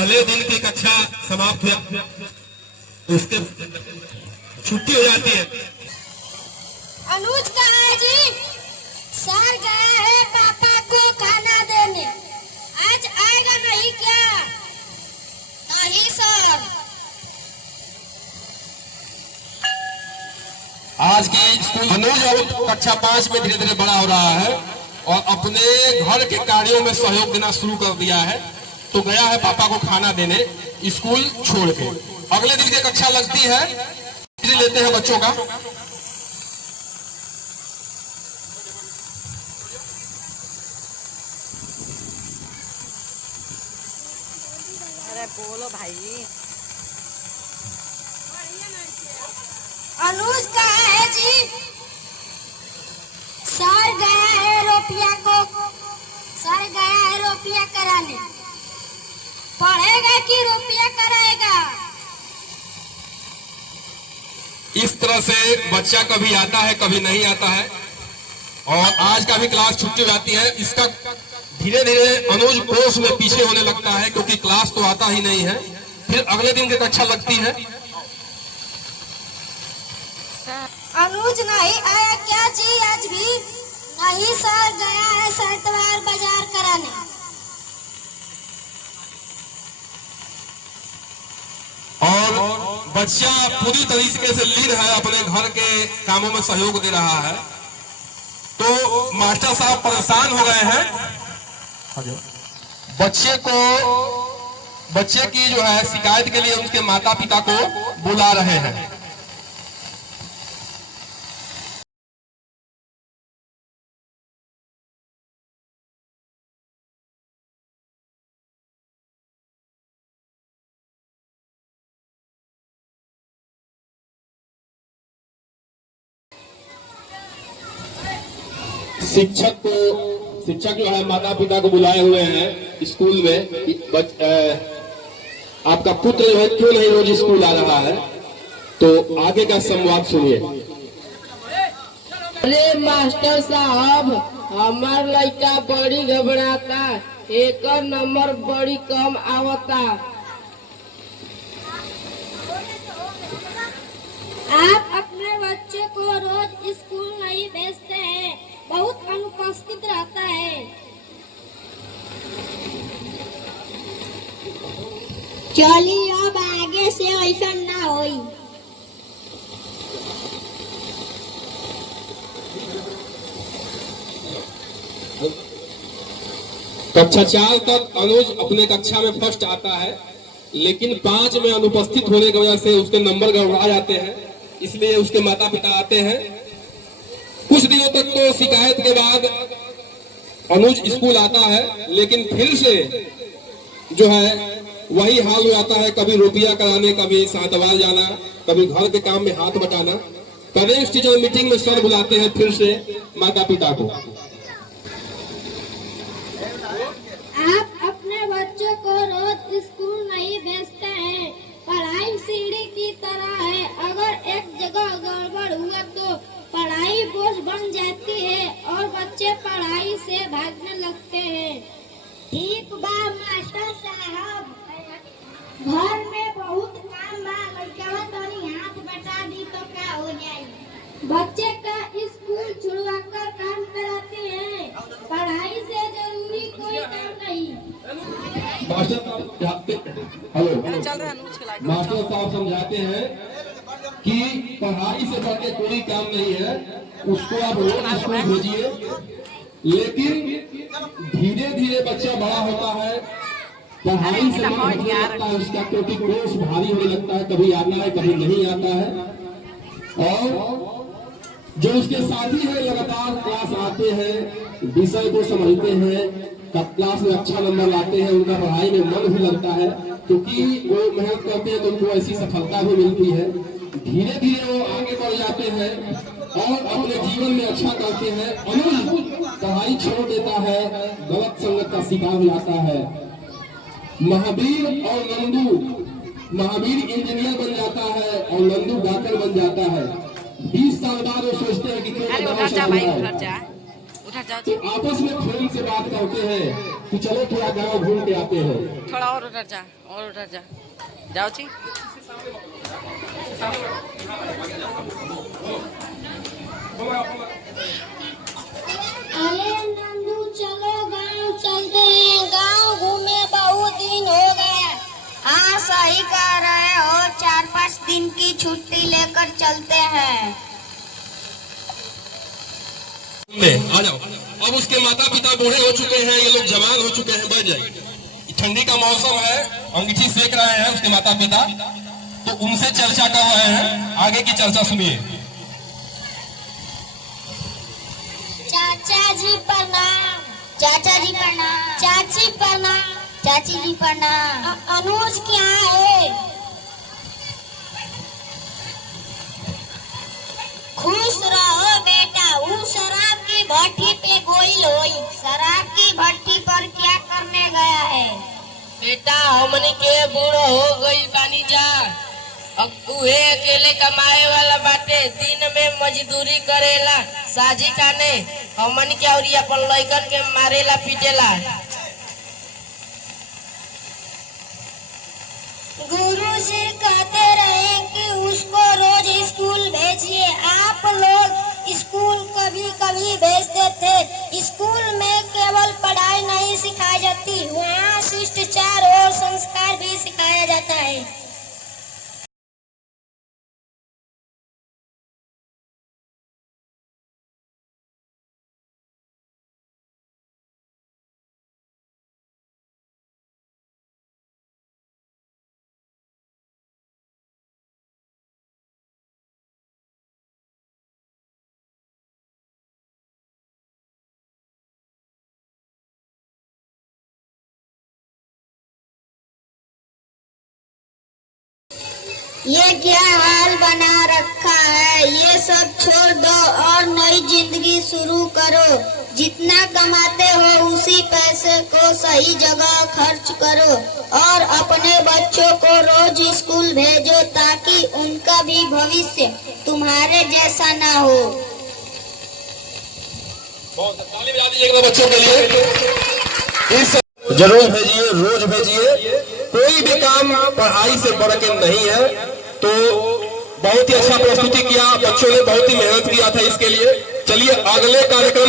पहले दिन की कक्षा समाप्त हुआ, उसके छुट्टी हो जाती है। अनुज कहाँ है जी? सर गया है पापा को खाना देने, आज आएगा नहीं क्या? नहीं सर। आज की स्कूल अनुज अब कक्षा 5 में धीरे धीरे बड़ा हो रहा है और अपने घर के कार्यों में सहयोग देना शुरू कर दिया है, तो गया है पापा को खाना देने स्कूल छोड़ के। अगले दिन की कक्षा लगती है, लेते हैं बच्चों का। अरे बोलो भाई। अनुज कहाँ है जी? सर गया है रुपया कराने। पढ़ेगा कि रुपया कराएगा? इस तरह से बच्चा कभी आता है कभी नहीं आता है, और आज का भी क्लास छुट्टी हो जाती है। इसका धीरे धीरे अनुज कोर्स में पीछे होने लगता है, क्योंकि क्लास तो आता ही नहीं है। फिर अगले दिन की कक्षा लगती है। अनुज नहीं आया क्या जी आज भी? नहीं सर, गया है सतवार बाजार कराने। और बच्चा पूरी तरीके से लीन है, अपने घर के कामों में सहयोग दे रहा है, तो मास्टर साहब परेशान हो गए हैं। बच्चे की जो है शिकायत के लिए उसके माता पिता को बुला रहे हैं। शिक्षक जो है माता पिता को बुलाए हुए हैं स्कूल में। आपका पुत्र जो है क्यों नहीं रोज स्कूल आ रहा है, तो आगे का संवाद सुनिए। अरे मास्टर साहब, हमार लड़का बड़ी घबराता, एक नंबर बड़ी कम आवता। आप अपने बच्चे को रोज स्कूल नहीं भेजते हैं, बहुत अनुपस्थित रहता है। चलिए अब आगे से ऐसा ना होई। कक्षा 4 तक अनुज अपने कक्षा में फर्स्ट आता है, लेकिन 5 में अनुपस्थित होने की वजह से उसके नंबर गड़बड़ा जाते हैं, इसलिए उसके माता पिता आते हैं। कुछ दिनों तक तो शिकायत के बाद अनुज स्कूल आता है, लेकिन फिर से जो है वही हाल हो जाता है। कभी रुपया कराने, कभी सातवार जाना, कभी घर के काम में हाथ बटाना। पेरेंट्स टीचर मीटिंग में सर बुलाते हैं फिर से माता पिता को। आप अपने बच्चे को रोज स्कूल नहीं भेजते हैं, पढ़ाई सीढ़ी की तरह है, अगर एक जगह गड़बड़ हुआ तो पढ़ाई बोझ बन जाती है और बच्चे पढ़ाई से भागने लगते हैं। ठीक बा मास्टर साहब, घर में बहुत काम बा, लड़का तनी हाथ बटा दी तो क्या हो जाए। बच्चे का स्कूल छुड़वाकर काम कराते हैं, पढ़ाई से जरूरी कोई काम नहीं। मास्टर साहब समझाते हैं कि पढ़ाई से बढ़ के कोई काम नहीं है, उसको आप रोज स्कूल भेजिए। लेकिन धीरे धीरे बच्चा बड़ा होता है, पढ़ाई से मन हटने लगता है उसका, क्योंकि कोर्स भारी होने लगता है, कभी आता है कभी नहीं आता है। और जो उसके साथी है लगातार क्लास आते हैं, विषय को समझते हैं, क्लास में अच्छा नंबर लाते हैं, उनका पढ़ाई में मन भी लगता है, क्योंकि वो मेहनत करते हैं तो उनको ऐसी सफलता भी मिलती है। धीरे धीरे वो आगे बढ़ जाते हैं और अपने जीवन में अच्छा करते हैं। अनुज पढ़ाई छोड़ देता है, गलत संगत का शिकार हो जाता है। महावीर और नंदू, महावीर इंजीनियर बन जाता है और नंदू डॉक्टर बन जाता है। 20 साल बाद वो सोचते हैं कि तो आपस में फोन से बात करते हैं कि चलो थोड़ा गांव घूम के आते हैं। थोड़ा और उधर जा, और उधर जा, जाओ जी। अरे नंदू चलो गांव चलते हैं, गांव घूमे बहुत दिन हो गया। हाँ सही कह रहे हो, 4-5 दिन की छुट्टी लेकर चलते हैं। आ जाओ। अब उसके माता पिता बूढ़े हो चुके हैं, ये लोग जवान हो चुके हैं, बैठ जाइए। ठंडी का मौसम है, अंगीठी सेक रहे हैं उसके माता पिता, तो उनसे चर्चा कर रहे हैं। आगे की चर्चा सुनिए। चाचा जी प्रणाम। चाचा जी प्रणाम। चाची प्रणाम। चाची जी प्रणाम। अनुज क्या है? खुश रहो बेटा, वो शराब की भट्टी पे गोइल होई। शराब की भट्टी पर क्या करने गया है? बेटा हमने के बूढ़ो हो गई बानी जा, अब उहे अकेले कमाए वाला बाटे, दिन में मजदूरी करेला, साजी काने हमन के और अपन लइकन के मारेला पीटेला। गुरुजी कहते रहे कि उसको रोज स्कूल भेजिए। आप लोग स्कूल कभी कभी भेजते थे। स्कूल में केवल पढ़ाई नहीं सिखाई जाती, वहाँ शिष्टाचार और संस्कार भी सिखाया जाता है। ये क्या हाल बना रखा है? ये सब छोड़ दो और नई जिंदगी शुरू करो। जितना कमाते हो उसी पैसे को सही जगह खर्च करो और अपने बच्चों को रोज स्कूल भेजो ताकि उनका भी भविष्य तुम्हारे जैसा ना हो। ताली बजा दीजिएगा बच्चों के लिए। इस जरूर भेजिए, रोज भेजिए। कोई भी काम पढ़ाई से बढ़ के नहीं है। तो बहुत ही अच्छा प्रस्तुति किया, बच्चों ने बहुत ही मेहनत किया था इसके लिए। चलिए अगले कार्यक्रम